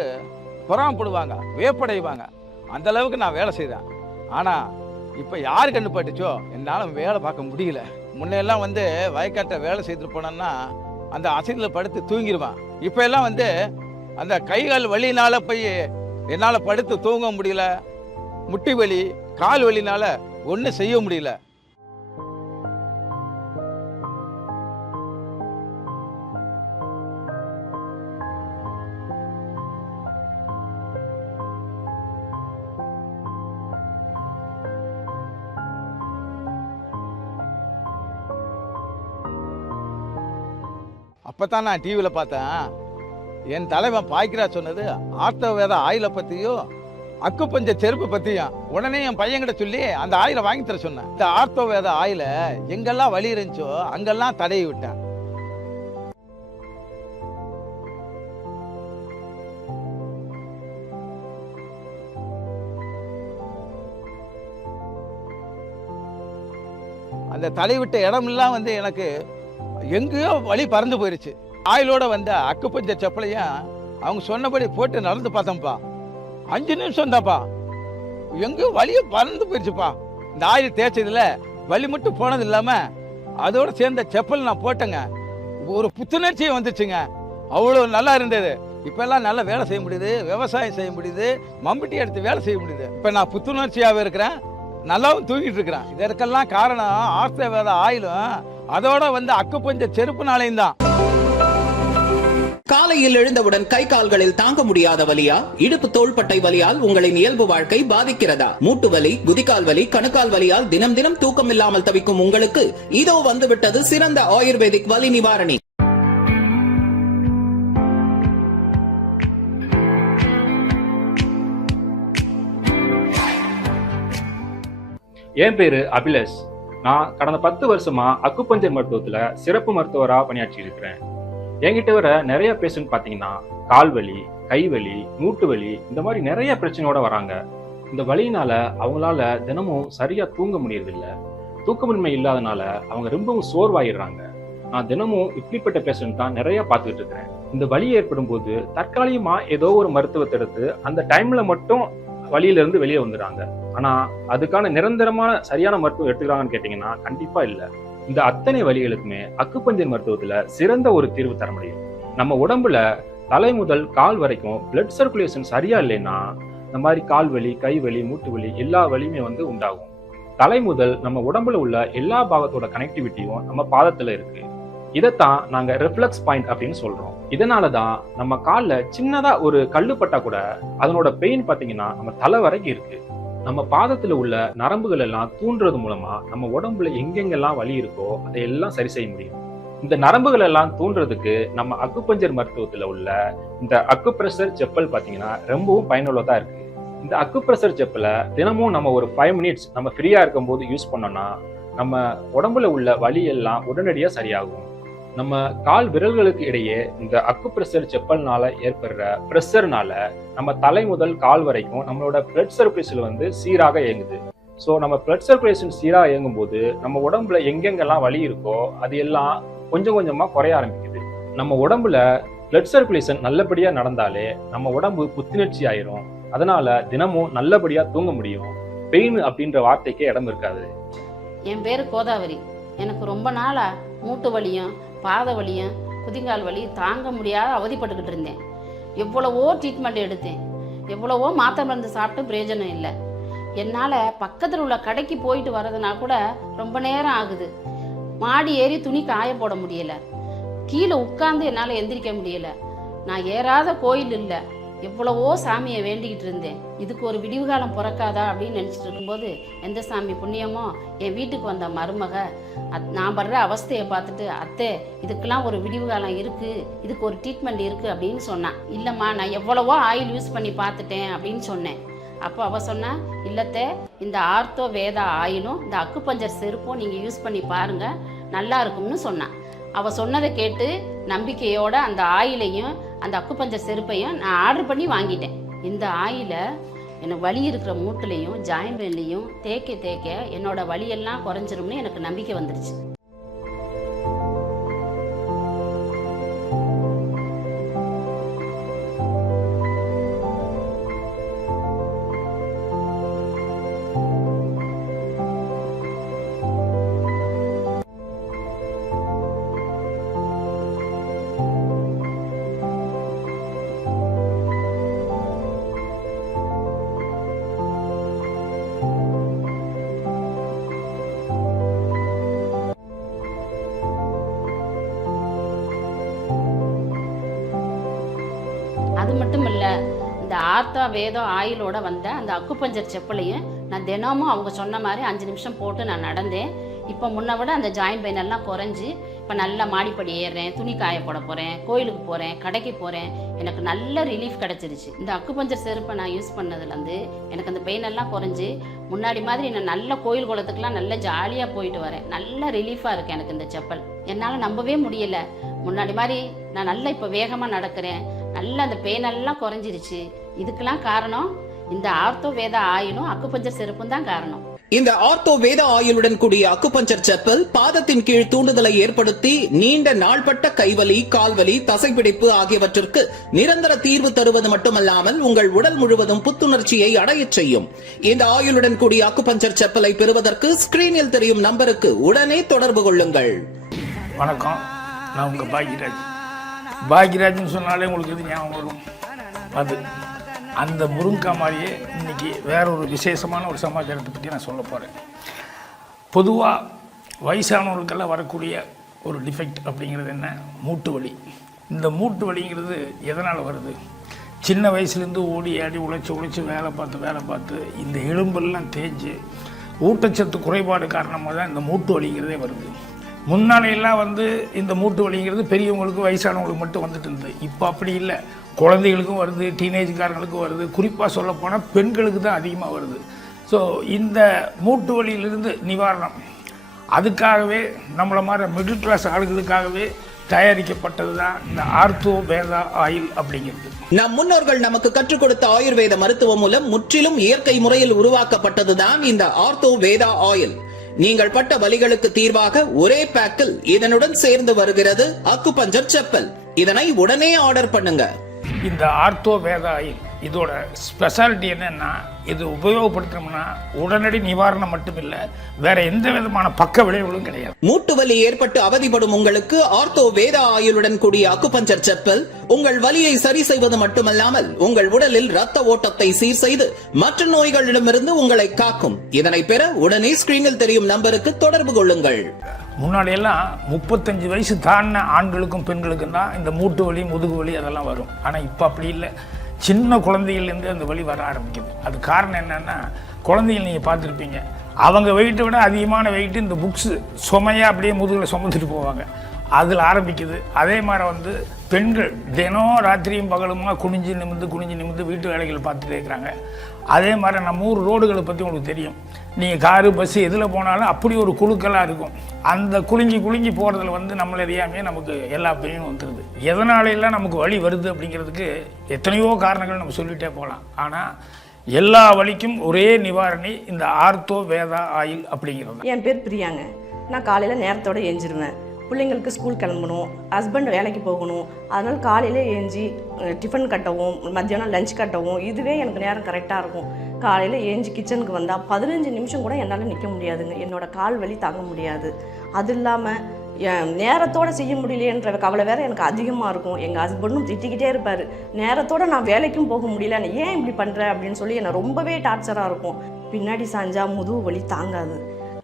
பொறாமப்படுவாங்க, வியப்படைவாங்க. அந்த அளவுக்கு நான் வேலை செய்தேன். ஆனால் இப்போ யாரு கண்டுபட்டுச்சோ என்னால் வேலை பார்க்க முடியல. முன்னையெல்லாம் வந்து வயக்காட்டை வேலை செய்துட்டு போனோன்னா அந்த அசைதில் படுத்து தூங்கிடுவான். இப்போ எல்லாம் வந்து அந்த கைகால் வலினால போய் என்னால் படுத்து தூங்க முடியல, முட்டி வலி, கால் வலினால ஒன்றும் செய்ய முடியல. அப்போ தான் நான் டிவியில் பார்த்தேன், என் தலைவன் பாய்க்கிறார் சொன்னது ஆர்த்தோ வேதா ஆயிலை பற்றியும் அக்குபஞ்சர் செருப்பு பற்றியும். உடனே என் பையன்கிட்ட சொல்லி அந்த ஆயிலை வாங்கி தர சொன்னேன். இந்த ஆர்த்தோ வேதா ஆயிலை எங்கெல்லாம் வலி இருந்துச்சோ அங்கெல்லாம் தடவி விட்டேன். அந்த தடவி விட்ட இடமெல்லாம் வந்து எனக்கு எங்கேயோ வலி பறந்து போயிடுச்சு. ஆயிலோட வந்த அக்குபஞ்சர் செப்பலையும் அவங்க சொன்னபடி போட்டு நடந்து பார்த்தோம்ப்பா. 5 நிமிஷம் தான்ப்பா, எங்கேயோ வலியை பறந்து போயிடுச்சுப்பா. இந்த ஆயில் தேய்ச்சதுல வலி மட்டும் போனது இல்லாமல் அதோட சேர்ந்த செப்பல் நான் போட்டேங்க, ஒரு புத்துணர்ச்சியை வந்துச்சுங்க. அவ்வளோ நல்லா இருந்தது. இப்போல்லாம் நல்ல வேலை செய்ய முடியுது, விவசாயம் செய்ய முடியுது, மம்பட்டி எடுத்து வேலை செய்ய முடியுது. இப்போ நான் புத்துணர்ச்சியாகவே இருக்கிறேன், நல்லாவும் தூங்கிட்டு இருக்கிறேன். இதற்கெல்லாம் காரணம் ஆர்த்த வேத ஆயிலும் அதோட அக்குப்பஞ்சர் செருப்புனாலையும் தான். காலையில் எழுந்தவுடன் கை கால்களில் தாங்க முடியாத வலியா, இடுப்பு தோள்பட்டை வலியால் உங்களின் இயல்பு வாழ்க்கை பாதிக்கிறதா, மூட்டு வலி, குதிகால் வலி, கணுக்கால் வலியால் தினம் தினம் தூக்கம் இல்லாமல் தவிக்கும் உங்களுக்கு இதோ வந்துவிட்டது சிறந்த ஆயுர்வேதிக் வலி நிவாரணி. என் பேரு அபிலேஷ். நான் கடந்த 10 வருஷமா அக்குபஞ்சர் மருத்துவத்துல சிறப்பு மருத்துவரா பணியாற்றி இருக்கிறேன். என்கிட்ட வர நிறைய பேஷண்ட் பாத்தீங்கன்னா கால் வலி, கை வலி, மூட்டு வலி, இந்த மாதிரி நிறைய பிரச்சனையோட வராங்க. இந்த வலியினால அவங்களால தினமும் சரியா தூங்க முடியறதில்ல. தூக்கமின்மை இல்லாதனால அவங்க ரொம்பவும் சோர்வாயிடுறாங்க. நான் தினமும் இப்படிப்பட்ட பேஷண்ட் தான் நிறைய பார்த்துக்கிட்டு இருக்கிறேன். இந்த வலி ஏற்படும் போது தற்காலிகமா ஏதோ ஒரு மருத்துவத்தை எடுத்து அந்த டைம்ல மட்டும் வலியில இருந்து வெளியே வந்துடுறாங்க. ஆனா அதுக்கான நிரந்தரமான சரியான மருத்துவம் எடுத்துக்கிறாங்கன்னு கேட்டீங்கன்னா கண்டிப்பா இல்ல. இந்த அத்தனை வலிகளுக்குமே அக்குபஞ்சர் மருத்துவத்துல சிறந்த ஒரு தீர்வு தர முடியும். நம்ம உடம்புல தலை முதல் கால் வரைக்கும் பிளட் சர்க்குலேஷன் சரியா இல்லைன்னா இந்த மாதிரி கால் வலி, கை வலி, மூட்டு வலி எல்லா வலியுமே உண்டாகும். தலை முதல் நம்ம உடம்புல உள்ள எல்லா பாகத்தோட கனெக்டிவிட்டியும் நம்ம பாதத்துல இருக்கு. இதைத்தான் நாங்க ரிஃப்ளெக்ஸ் பாயிண்ட் அப்படின்னு சொல்றோம். இதனாலதான் நம்ம கால்ல சின்னதா ஒரு கல்லு பட்டா கூட அதனோட பெயின் பாத்தீங்கன்னா நம்ம தலை வரைக்கும் இருக்கு. நம்ம பாதத்துல உள்ள நரம்புகள் எல்லாம் தூண்டுறது மூலமா நம்ம உடம்புல எங்கெங்கெல்லாம் வலி இருக்கோ அதையெல்லாம் சரி செய்ய முடியும். இந்த நரம்புகள் எல்லாம் தூண்டுறதுக்கு நம்ம அக்குபஞ்சர் மருத்துவத்துல உள்ள இந்த அக்குப்ரெஷர் செப்பல் பாத்தீங்கன்னா ரொம்பவும் பயனுள்ளதா இருக்கு. இந்த அக்குப்ரெஷர் செப்பலை தினமும் நம்ம ஒரு 5 மினிட்ஸ் நம்ம ஃப்ரீயா இருக்கும் போது யூஸ் பண்ணோம்னா நம்ம உடம்புல உள்ள வலி எல்லாம் உடனடியா சரியாகும். நம்ம கால் விரல்களுக்கு இடையே இந்த அக்குப்ரெஷர் செப்பல்னால ஏற்படுற பிரஷர்னால நம்ம தலை முதல் கால் வரைக்கும் நம்மளோட பிளட் சர்க்குலேஷன் சீராக இயங்குது. ஸோ நம்ம பிளட் சர்க்குலேஷன் சீராக இயங்கும் போது நம்ம உடம்புல எங்கெங்கெல்லாம் வலி இருக்கோ அது எல்லாம் கொஞ்சம் கொஞ்சமா குறைய ஆரம்பிக்குது. நம்ம உடம்புல பிளட் சர்க்குலேஷன் நல்லபடியா நடந்தாலே நம்ம உடம்பு புத்துணர்ச்சி ஆயிரும். அதனால தினமும் நல்லபடியா தூங்க முடியும். பெயின் அப்படின்ற வார்த்தைக்கே இடம் இருக்காது. என் பேர் கோதாவரி. எனக்கு ரொம்ப நாளா மூட்டு வலியும் பாத வலியும் குதிங்கால் வலி தாங்க முடியாத அவதிப்பட்டுக்கிட்டு இருந்தேன். எவ்வளவோ ட்ரீட்மெண்ட் எடுத்தேன், எவ்வளவோ மாத்திரை மருந்து சாப்பிட்டு பிரயோஜனம் இல்லை. என்னால் பக்கத்தில் உள்ள கடைக்கு போயிட்டு வர்றதுனா கூட ரொம்ப நேரம் ஆகுது. மாடி ஏறி துணி காய போட முடியலை, கீழே உட்கார்ந்து என்னால் எந்திரிக்க முடியலை. நான் ஏறாத கோயில் இல்லை. எவ்வளவோ சாமியை வேண்டிக்கிட்டு இருந்தேன். இதுக்கு ஒரு விடிவு காலம் பிறக்காதா அப்படின்னு நினச்சிட்டு இருக்கும்போது எந்த சாமி புண்ணியமோ என் வீட்டுக்கு வந்த மருமக நான் படுற அவஸ்தையை பார்த்துட்டு, அத்தை இதுக்கெல்லாம் ஒரு விடிவு காலம் இருக்குது, இதுக்கு ஒரு ட்ரீட்மெண்ட் இருக்குது அப்படின்னு சொன்னான். இல்லைம்மா நான் எவ்வளவோ ஆயில் யூஸ் பண்ணி பார்த்துட்டேன் அப்படின்னு சொன்னேன். அப்போ அவள் சொன்னா, இல்லத்தை இந்த ஆர்த்தோ வேதா ஆயிலும் இந்த அக்குபஞ்சர் செருப்பும் நீங்கள் யூஸ் பண்ணி பாருங்கள், நல்லா இருக்கும்னு சொன்னான். அவள் சொன்னதை கேட்டு நம்பிக்கையோட அந்த ஆயிலையும் அந்த அக்குபஞ்சர் செருப்பையும் நான் ஆர்டர் பண்ணி வாங்கிட்டேன். இந்த ஆயிலை எனக்கு வலி இருக்கிற மூட்டுலையும் ஜாயின் பெயின்லையும் தேய்க்க தேய்க்க என்னோட வலியெல்லாம் குறைஞ்சிரும்னு எனக்கு நம்பிக்கை வந்துருச்சு. அது மட்டும் இல்லை, இந்த ஆர்த்தா வேதம் ஆயிலோட வந்த அந்த அக்குபஞ்சர் செப்பலையும் நான் தினமும் அவங்க சொன்ன மாதிரி 5 நிமிஷம் போட்டு நான் நடந்தேன். இப்போ முன்ன விட அந்த ஜாயின் பெயின் எல்லாம் குறைஞ்சி இப்போ நல்லா மாடிப்படி ஏறுறேன், துணி காய போட போகிறேன், கோயிலுக்கு போகிறேன், கடைக்கு போகிறேன். எனக்கு நல்ல ரிலீஃப் கிடச்சிருச்சு. இந்த அக்குபஞ்சர் செருப்பை நான் யூஸ் பண்ணதுலேருந்து எனக்கு அந்த பெயின் எல்லாம் குறைஞ்சி முன்னாடி மாதிரி நான் நல்ல கோயில் குளத்துக்குலாம் நல்லா ஜாலியாக போயிட்டு வரேன். நல்ல ரிலீஃபாக இருக்குது எனக்கு இந்த செப்பல். என்னால் நம்பவே முடியலை. முன்னாடி மாதிரி நான் நல்லா இப்போ வேகமாக நடக்கிறேன், நல்ல அந்த பெயின் எல்லாம் குறைஞ்சிருச்சு. இதுக்கெல்லாம் காரணம் இந்த ஆர்த்தோ வேதா ஆயிலும் அக்குபஞ்சர் செருப்பும் தான் காரணம். இந்த ஆர்த்தோ வேத ஆயுளுடன் கூடிய அக்குபஞ்சர் செப்பல் பாதத்தின் கீழ் தூண்டுதலை ஏற்படுத்தி நீண்ட நாள்பட்ட கைவலி, கால்வலி, தசைப்பிடிப்பு ஆகியவற்றிற்கு நிரந்தர தீர்வு தருவது மட்டுமல்லாமல் உங்கள் உடல் முழுவதும் புத்துணர்ச்சியை அடையச் செய்யும். இந்த ஆயுளுடன் கூடிய அக்குபஞ்சர் செப்பலை பெறுவதற்கு ஸ்கிரீனில் தெரியும் நம்பருக்கு உடனே தொடர்பு கொள்ளுங்கள். வணக்கம், நான் உங்கள் பாக்யராஜ். பாக்யராஜ்னு சொன்னாலே உங்களுக்கு இது ஞாபகம் வரும். அது அந்த முருங்கா மாதிரியே இன்னைக்கு வேற ஒரு விசேஷமான ஒரு சமாச்சாரத்தை பற்றி நான் சொல்ல போகிறேன். பொதுவாக வயசானவர்களுக்கெல்லாம் வரக்கூடிய ஒரு டிஃபெக்ட் அப்படிங்கிறது என்ன? மூட்டு வலி. இந்த மூட்டு வலிங்கிறது எதனால் வருது? சின்ன வயசுலேருந்து ஓடி ஆடி உழைச்சி வேலை பார்த்து இந்த எலும்பெல்லாம் தேஞ்சு ஊட்டச்சத்து குறைபாடு காரணமாக தான் இந்த மூட்டு வலிங்கிறதே வருது. முன்னாலையெல்லாம் இந்த மூட்டு வலிங்கிறது பெரியவங்களுக்கு வயசானவங்களுக்கு மட்டும் வந்துட்டு இருந்தது. இப்போ அப்படி இல்லை, குழந்தைகளுக்கும் வருது, டீனேஜ்காரங்களுக்கும் வருது, குறிப்பாக சொல்லப்போனால் பெண்களுக்கு தான் அதிகமாக வருது. ஸோ இந்த மூட்டு வலியிலிருந்து நிவாரணம் அதுக்காகவே நம்மளை மாதிரி மிடில் கிளாஸ் ஆளுகளுக்காகவே தயாரிக்கப்பட்டது தான் இந்த ஆர்த்தோ வேதா ஆயில் அப்படிங்கிறது. நம் முன்னோர்கள் நமக்கு கற்றுக் கொடுத்த ஆயுர்வேத மருத்துவம் மூலம் முற்றிலும் இயற்கை முறையில் உருவாக்கப்பட்டதுதான் இந்த ஆர்த்தோ வேதா ஆயில். நீங்கள் பட்ட வலிகளுக்கு தீர்வாக ஒரே பேக்கில் இதனுடன் சேர்ந்து வருகிறது அக்குபஞ்சர் செப்பல். இதனை உடனே ஆர்டர் பண்ணுங்க. இந்த ஆர்த்தோ வேதா ஆயில் இதோட ஸ்பெஷாலிட்டி என்னன்னா, இது உபயோகப்படுத்தினோம்னா உடனடி நிவாரணம் மட்டும் இல்லை, வேற எந்த விதமான பக்க விளைவுகளும் கிடையாது. மூட்டு வலி ஏற்பட்டு அவதிப்படும் உங்களுக்கு ஆர்த்தோ வேதா ஆயிலுடன் கூடிய அக்குபஞ்சர் செப்பல் உங்கள் வலியை சரி செய்வது மட்டுமல்லாமல் உங்கள் உடலில் ரத்த ஓட்டத்தை சீர் செய்து மற்ற நோய்களிடமிருந்து உங்களை காக்கும். இதனை பெற உடனே ஸ்கிரீனில் தெரியும் நம்பருக்கு தொடர்பு கொள்ளுங்கள். முன்னாடியெல்லாம் 35 வயசு தாண்டின ஆண்களுக்கும் பெண்களுக்கும் தான் இந்த மூட்டு வலி முதுகு வலி அதெல்லாம் வரும். ஆனால் இப்போ அப்படி இல்லை, சின்ன குழந்தைகள்லேருந்து அந்த வலி வர ஆரம்பிக்குது. அது காரணம் என்னென்னா, குழந்தைகள் நீங்கள் பார்த்துருப்பீங்க, அவங்க வெயிட்டை விட அதிகமான வெயிட்டு இந்த புக்ஸு சுமையாக அப்படியே முதுகில் சுமந்துட்டு போவாங்க, அதில் ஆரம்பிக்குது. அதே மாதிரி பெண்கள் தினம் ராத்திரியும் பகலுமா குனிஞ்சு நிமிந்து வீட்டு வேலைகள் பார்த்துட்டே இருக்கிறாங்க. அதே மாதிரி நம்ம ஊர் ரோடுகளை பற்றி உங்களுக்கு தெரியும், நீங்கள் காரு பஸ்ஸு எதில் போனாலும் அப்படி ஒரு குழுக்கெல்லாம் இருக்கும். அந்த குலுங்கி போகிறதுல நம்மளை அறியாமையே நமக்கு எல்லா பெயினும் வந்துடுது. எதனாலெல்லாம் நமக்கு வலி வருது அப்படிங்கிறதுக்கு எத்தனையோ காரணங்கள் நம்ம சொல்லிகிட்டே போகலாம். ஆனால் எல்லா வலிக்கும் ஒரே நிவாரணி இந்த ஆர்த்தோ வேதா ஆயில் அப்படிங்கிறது. என் பேர் பிரியாங்க. நான் காலையில் நேரத்தோடு ஏஞ்சிருவேன். பிள்ளைங்களுக்கு ஸ்கூல் கிளம்பணும், ஹஸ்பண்ட் வேலைக்கு போகணும். அதனால் காலையில் ஏஞ்சி டிஃபன் கட்டவும் மத்தியானம் லஞ்ச் கட்டவும் இதுவே எனக்கு நேரம் கரெக்டாக இருக்கும். காலையில் ஏஞ்சி கிச்சனுக்கு வந்தால் 15 நிமிஷம் கூட என்னால் நிற்க முடியாதுங்க. என்னோடய கால் வலி தாங்க முடியாது. அது இல்லாமல் நேரத்தோடு செய்ய முடியலையன்ற கவலை வேறு எனக்கு அதிகமாக இருக்கும். எங்கள் ஹஸ்பண்டும் திட்டிக்கிட்டே இருப்பார், நேரத்தோடு நான் வேலைக்கும் போக முடியல, நீ ஏன் இப்படி பண்ணுற அப்படின்னு சொல்லி என்னை ரொம்பவே டார்ச்சராக இருக்கும். பின்னாடி சாஞ்சா முதுகு வலி தாங்காது,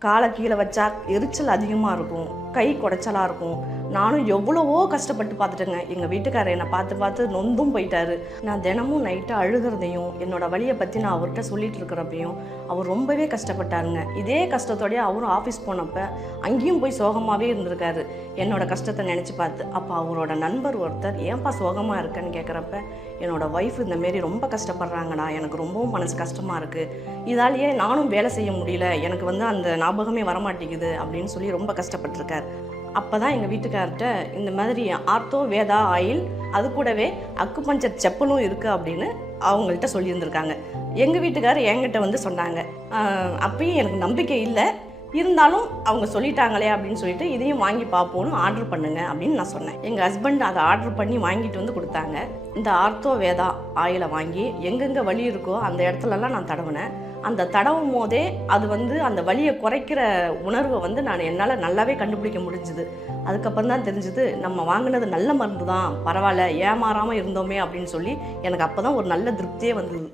காலை கீழே வச்சா எரிச்சல் அதிகமாக இருக்கும், கை குடைச்சலாக இருக்கும். நானும் எவ்வளவோ கஷ்டப்பட்டு பார்த்துட்டேங்க. எங்கள் வீட்டுக்காரர் என்னை பார்த்து நொந்தும் போயிட்டாரு. நான் தினமும் நைட்டு அழுகிறதையும் என்னோடய வலியை பற்றி நான் அவர்கிட்ட சொல்லிட்டு இருக்கிறப்பையும் அவர் ரொம்பவே கஷ்டப்பட்டாருங்க. இதே கஷ்டத்தோடய அவரும் ஆஃபீஸ் போனப்போ அங்கேயும் போய் சோகமாகவே இருந்திருக்காரு என்னோடய கஷ்டத்தை நினச்சி பார்த்து. அப்போ அவரோட நண்பர் ஒருத்தர், ஏன்பா சோகமாக இருக்கேன்னு கேட்குறப்ப, என்னோடய ஒய்ஃப் இந்தமாரி ரொம்ப கஷ்டப்படுறாங்கடா, எனக்கு ரொம்பவும் மனசு கஷ்டமாக இருக்குது, இதாலேயே நானும் வேலை செய்ய முடியல, எனக்கு அந்த ஞாபகமே வரமாட்டேங்குது அப்படின்னு சொல்லி ரொம்ப கஷ்டப்பட்டிருக்கார். அப்போ தான் எங்கள் வீட்டுக்கார்ட்ட இந்த மாதிரி ஆர்த்தோ வேதா ஆயில் அது கூடவே அக்குபஞ்சர் செப்பலும் இருக்குது அப்படின்னு அவங்கள்ட்ட சொல்லியிருந்திருக்காங்க. எங்கள் வீட்டுக்காரர் என்கிட்ட சொன்னாங்க. அப்பயும் எனக்கு நம்பிக்கை இல்லை, இருந்தாலும் அவங்க சொல்லிட்டாங்களே அப்படின்னு சொல்லிட்டு இதையும் வாங்கி பார்ப்போன்னு ஆர்டர் பண்ணுங்க அப்படின்னு நான் சொன்னேன். எங்கள் ஹஸ்பண்ட் அதை ஆர்டர் பண்ணி வாங்கிட்டு கொடுத்தாங்க. இந்த ஆர்த்தோ வேதா ஆயிலை வாங்கி எங்கெங்கே வலி இருக்கோ அந்த இடத்துலலாம் நான் தடவினேன். அந்த தடவும் போதே அது அந்த வலியை குறைக்கிற உணர்வை நான் என்னால் நல்லாவே கண்டுபிடிக்க முடிஞ்சுது. அதுக்கப்புறம் தான் தெரிஞ்சுது, நம்ம வாங்கினது நல்ல மருந்து தான், பரவாயில்ல ஏமாறாமல் இருந்தோமே அப்படின்னு சொல்லி எனக்கு அப்போ தான் ஒரு நல்ல திருப்தியே வந்தது.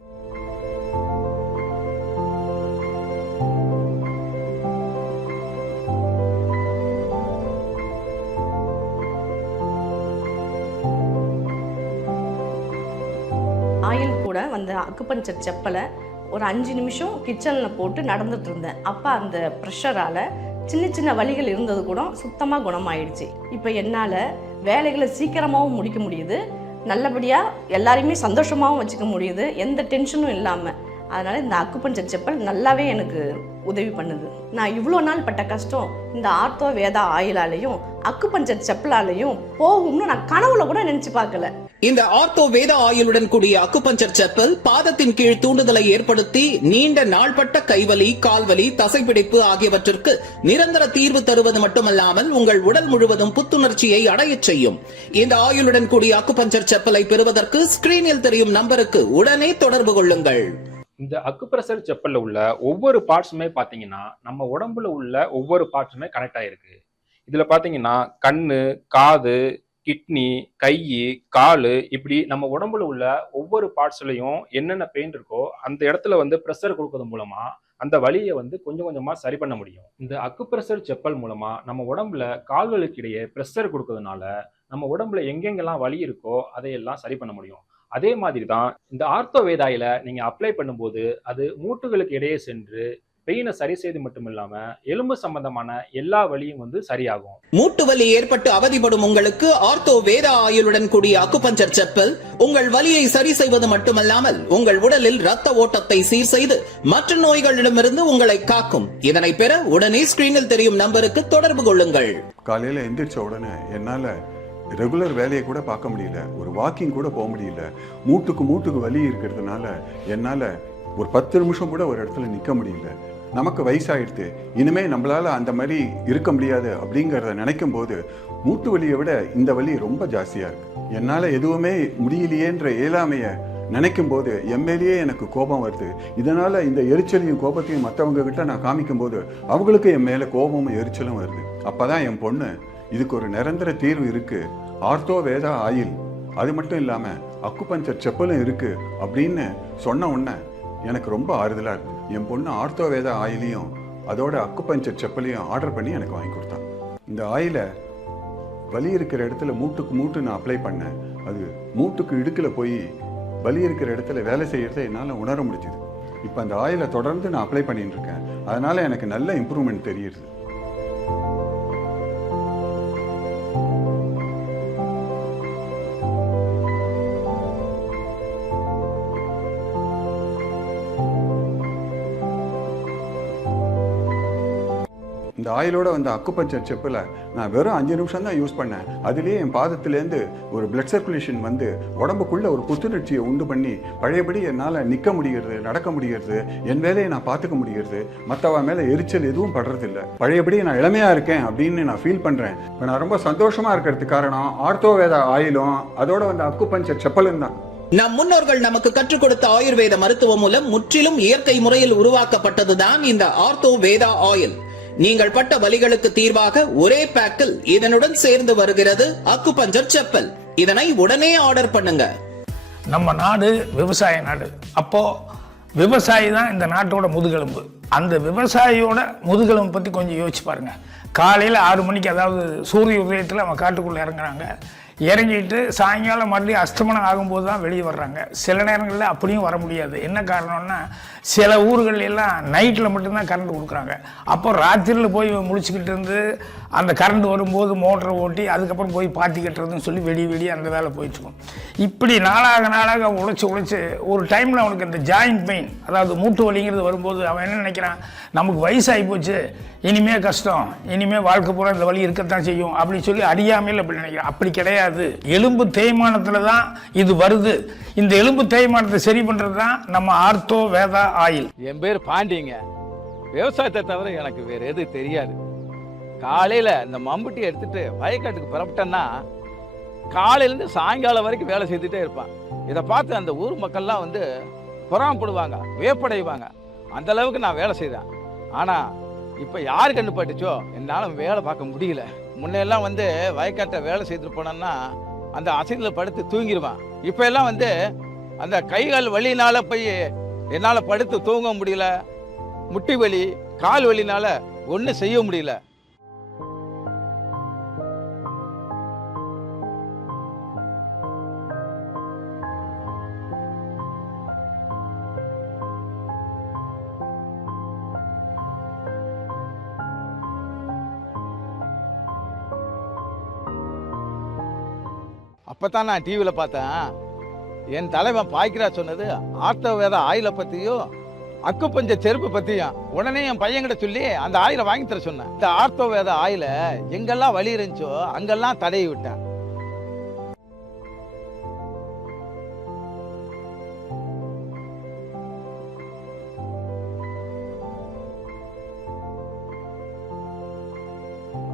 ஆயில் கூட அக்குபஞ்சர் செப்பலை ஒரு 5 நிமிஷம் கிச்சனில் போட்டு நடந்துட்டு இருந்தேன். அப்போ அந்த ப்ரெஷரால் சின்ன வலிகள் இருந்தது கூட சுத்தமாக குணமாயிடுச்சு. இப்போ என்னால் வேலைகளை சீக்கிரமாகவும் முடிக்க முடியுது, நல்லபடியாக எல்லாரையுமே சந்தோஷமாகவும் வச்சுக்க முடியுது, எந்த டென்ஷனும் இல்லாமல். அதனால் இந்த அக்குபஞ்சர் செப்பல் நல்லாவே எனக்கு உதவி பண்ணுது. நான் இவ்வளோ நாள் பட்ட கஷ்டம் இந்த ஆர்த்தோ வேதா ஆயிலாலையும் அக்குபஞ்சர் செப்பலாலையும் போகும்னு நான் கனவுல கூட நினச்சி பார்க்கல. இந்த ஆர்த்தோ வேதா ஆயிலுடன் கூடிய அக்குபஞ்சர் செப்பல் பாதத்தின் கீழ் தூண்டுதலை ஏற்படுத்தி நீண்ட நாள்பட்ட கைவலி, கால்வலி, தசைப்பிடிப்பு ஆகியவற்றிற்கு நிரந்தர தீர்வு தருவது மட்டுமல்லாமல் உங்கள் உடல் முழுவதும் புத்துணர்ச்சியை அடையச் செய்யும். இந்த ஆயிலுடன் கூடிய அக்குபஞ்சர் செப்பலை பெறுவதற்கு ஸ்கிரீனில் தெரியும் நம்பருக்கு உடனே தொடர்பு கொள்ளுங்கள். இந்த அக்குப்ரெஷர் செப்பல்ல உள்ள ஒவ்வொரு பார்ட்ஸுமே பாத்தீங்கன்னா நம்ம உடம்புல உள்ள ஒவ்வொரு பார்ட்ஸுமே கனெக்ட் ஆயிருக்கு. இதுல பாத்தீங்கன்னா கண்ணு, காது, கிட்னி, கை, காலு இப்படி நம்ம உடம்புல உள்ள ஒவ்வொரு பார்ட்ஸ்லயும் என்னென்ன பெயின் இருக்கோ அந்த இடத்துல வந்து பிரஷர் கொடுக்கறது மூலமா அந்த வலியை வந்து கொஞ்சம் கொஞ்சமா சரி பண்ண முடியும். இந்த அக்குப்ரெஷர் செப்பல் மூலமா நம்ம உடம்புல கால்களுக்கு இடையே பிரஷர் கொடுக்கறதுனால நம்ம உடம்புல எங்கெங்கெல்லாம் வலி இருக்கோ அதையெல்லாம் சரி பண்ண முடியும். அதே மாதிரி தான் இந்த ஆர்த்தோ வேதாயில நீங்க அப்ளை பண்ணும்போது அது மூட்டுகளுக்கு இடையே சென்று பெயினை சரி செய்து மட்டும் இல்லாம எலும்பு சம்பந்தமான எல்லா வலியும் வந்து சரியாகும். மூட்டு வலி ஏற்பட்டு அவதிப்படும் உங்களுக்கு ஆர்த்தோ வேதா ஆயிலுடன் கூடிய அக்குபஞ்சர் செப்பல் உங்கள் வலியை சரி செய்வது மட்டுமல்லாமல் உங்கள் உடலில் ரத்த ஓட்டத்தை சீர் செய்து மற்ற நோய்களிடமிருந்து உங்களை காக்கும். இதனை பெற உடனே ஸ்கிரீனில் தெரியும் நம்பருக்கு தொடர்பு கொள்ளுங்கள். காலையில எந்திரிச்ச உடனே என்னால ரெகுலர் வேலையை கூட பார்க்க முடியல, ஒரு வாக்கிங் கூட போக முடியல. மூட்டுக்கு வலி இருக்கிறதுனால என்னால ஒரு 10 நிமிஷம் கூட ஒரு இடத்துல நிக்க முடியல. நமக்கு வயசாயிடுது, இனிமே நம்மளால அந்த மாதிரி இருக்க முடியாது அப்படிங்கறத நினைக்கும் போது மூட்டு வலியை விட இந்த வலி ரொம்ப ஜாஸ்தியா இருக்கு. என்னால எதுவுமே முடியலையேன்ற இயலாமைய நினைக்கும் போது எம்எல்ஏ எனக்கு கோபம் வருது. இதனால இந்த எரிச்சலையும் கோபத்தையும் மற்றவங்க கிட்ட நான் காமிக்கும் போது அவங்களுக்கு என் மேல கோபமும் எரிச்சலும் வருது. அப்பதான் என் பொண்ணு இதுக்கு ஒரு நிரந்தர தீர்வு இருக்கு, ஆர்த்தோ வேதா ஆயில், அது மட்டும் இல்லாம அக்குபஞ்சர் செப்பலும் இருக்கு அப்படின்னு சொன்ன உடனே எனக்கு ரொம்ப ஆறுதலா இருக்கு. என் பொண்ணு ஆர்த்தோ வேதா ஆயிலையும் அதோட அக்குபஞ்சர் செப்பலையும் ஆர்டர் பண்ணி எனக்கு வாங்கி கொடுத்தான். இந்த ஆயிலை வலி இருக்கிற இடத்துல மூட்டு நான் அப்ளை பண்ணேன். அது மூட்டுக்கு இடுக்குல போய் வலி இருக்கிற இடத்துல வேலை செய்யறதை என்னால் உணர முடிஞ்சுது. இப்போ அந்த ஆயிலை தொடர்ந்து நான் அப்ளை பண்ணிட்டு இருக்கேன். அதனால எனக்கு நல்ல இம்ப்ரூவ்மெண்ட் தெரியுது. இந்த ஆயிலோட வந்த அக்குபஞ்சர் செப்பில் நான் வெறும் 5 நிமிஷம் தான் யூஸ் பண்ணேன். அதுலேயே என் பாதத்துலேருந்து ஒரு பிளட் சர்க்குலேஷன் வந்து உடம்புக்குள்ள ஒரு புத்துணர்ச்சியை உண்டு பண்ணி பழையபடி என்னால் நிற்க முடிகிறது, நடக்க முடிகிறது, என் வேலையை நான் பார்த்துக்க முடிகிறது, மற்றவ மேலே எரிச்சல் எதுவும் படுறதில்லை. பழையபடி நான் இளமையாக இருக்கேன் அப்படின்னு நான் ஃபீல் பண்ணுறேன். இப்போ நான் ரொம்ப சந்தோஷமாக இருக்கிறதுக்கு காரணம் ஆர்த்தோ வேதா ஆயிலும் அதோட வந்த அக்குபஞ்சர் செப்பலும் தான். நம் முன்னோர்கள் நமக்கு கற்றுக் கொடுத்த ஆயுர்வேத மருத்துவம் மூலம் முற்றிலும் இயற்கை முறையில் உருவாக்கப்பட்டதுதான் இந்த ஆர்த்தோ வேதா ஆயில். நீங்கள் பட்ட வலிகளுக்கு தீர்வாக ஒரே பேக்கில் இதனுடன் சேர்ந்து வருகிறது அக்குபஞ்சர் செப்பல். இதனை உடனே ஆர்டர் பண்ணுங்க. நம்ம நாடு விவசாய நாடு. அப்போ விவசாயி தான் இந்த நாட்டோட முதுகெலும்பு. அந்த விவசாயியோட முதுகெலும்பு பற்றி கொஞ்சம் யோசிச்சு பாருங்க. காலையில் 6 மணிக்கு, அதாவது சூரிய உதயத்தில் அவன் காட்டுக்குள்ளே இறங்குறாங்க. இறங்கிட்டு சாயங்காலம் மறுபடியும் அஸ்தமனம் ஆகும்போது தான் வெளியே வர்றாங்க. சில நேரங்களில் அப்படியும் வர முடியாது. என்ன காரணம்னா சில ஊர்கள் எல்லாம் நைட்டில் மட்டும்தான் கரண்ட் கொடுக்குறாங்க. அப்போ ராத்திரியில் போய் முழிச்சுக்கிட்டு இருந்து அந்த கரண்ட் வரும்போது மோட்டரை ஓட்டி அதுக்கப்புறம் போய் பாத்தி கட்டுறதுன்னு சொல்லி வெடி அந்த வேலை போயிட்டுருக்கும். இப்படி நாளாக உழைச்சி ஒரு டைமில் அவனுக்கு இந்த ஜாயிண்ட் பெயின், அதாவது மூட்டு வலிங்கிறது வரும்போது அவன் என்ன நினைக்கிறான், நமக்கு வயசாகி போச்சு, இனிமே கஷ்டம், இனிமே வாழ்க்கை பூரா இந்த வலி இருக்கத்தான் செய்யும் அப்படின்னு சொல்லி அறியாமையில் அப்படி நினைக்கிறான். அப்படி கிடையாது. எலும்பு தேய்மானத்தில் தான் இது வருது. இந்த எலும்பு தேய்மானத்தை சரி பண்ணுறது தான் நம்ம ஆர்த்தோ வேதா ஆயில். என் பேர் பாண்டிங்க. விவசாயத்தை தவிர எனக்கு வேற எது தெரியாது. காலையில் இந்த மம்புட்டியை எடுத்துட்டு வயக்காட்டுக்கு புறப்பட்டேன்னா காலையிலேருந்து சாயங்காலம் வரைக்கும் வேலை செய்துட்டே இருப்பான். இதை பார்த்து அந்த ஊர் மக்கள்லாம் வந்து பொறாமப்படுவாங்க, வியப்படைவாங்க. அந்த அளவுக்கு நான் வேலை செய்தேன். ஆனால் இப்போ யார் கண்டுபட்டுச்சோ என்னால் வேலை பார்க்க முடியல. முன்னெல்லாம் வந்து வயக்காட்டை வேலை செய்துட்டு போனோன்னா அந்த அசைதில் படுத்து தூங்கிடுவான். இப்போ எல்லாம் வந்து அந்த கைகால் வலினால போய் என்னால் படுத்து தூங்க முடியல, முட்டி வலி, கால் வலினால ஒன்றும் செய்ய முடியல. அப்பதான் நான் டிவியில் பார்த்தேன், என் தலைவன் பாய்க்கிறார் சொன்னது ஆர்த்தோ வேதா ஆயிலை பற்றியும் அக்குபஞ்சர் செருப்பு பற்றியும். உடனே என் பையன்கிட்ட சொல்லி அந்த ஆயிலை வாங்கி தர சொன்னேன். இந்த ஆர்த்தோ வேதா ஆயிலை எங்கெல்லாம் வலி இருந்துச்சோ அங்கெல்லாம் தடவி விட்டேன்.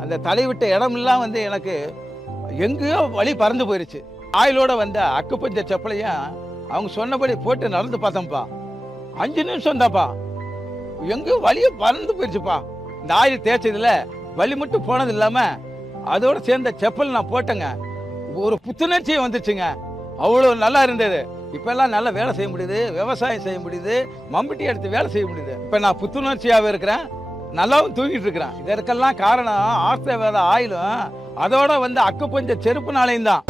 அந்த தடவி விட்ட இடமெல்லாம் வந்து எனக்கு எங்கேயோ வலி பறந்து போயிடுச்சு. ஆயிலோட வந்த அக்குபஞ்சர் செப்பலையும் அவங்க சொன்னபடி போட்டு நடந்து பார்த்தோம்ப்பா. 5 நிமிஷம் தான்ப்பா, எங்கேயோ வலியை பறந்து போயிடுச்சுப்பா. இந்த ஆயில் தேய்ச்சதுல வலி மட்டும் போனது இல்லாம அதோட சேர்ந்த செப்பல் நான் போட்டேங்க. ஒரு புத்துணர்ச்சியே வந்துச்சுங்க. அவ்வளோ நல்லா இருந்தது. இப்பெல்லாம் நல்லா வேலை செய்ய முடியுது, விவசாயம் செய்ய முடியுது, மம்பட்டி எடுத்து வேலை செய்ய முடியுது. இப்போ நான் புத்துணர்ச்சியாகவே இருக்கிறேன், நல்லாவும் தூங்கிட்டு இருக்கிறேன். இதற்கெல்லாம் காரணம் ஆஸ்திரவேத ஆயிலும் அதோட வந்து அக்குப்பஞ்ச செருப்புனாலையும் தான்.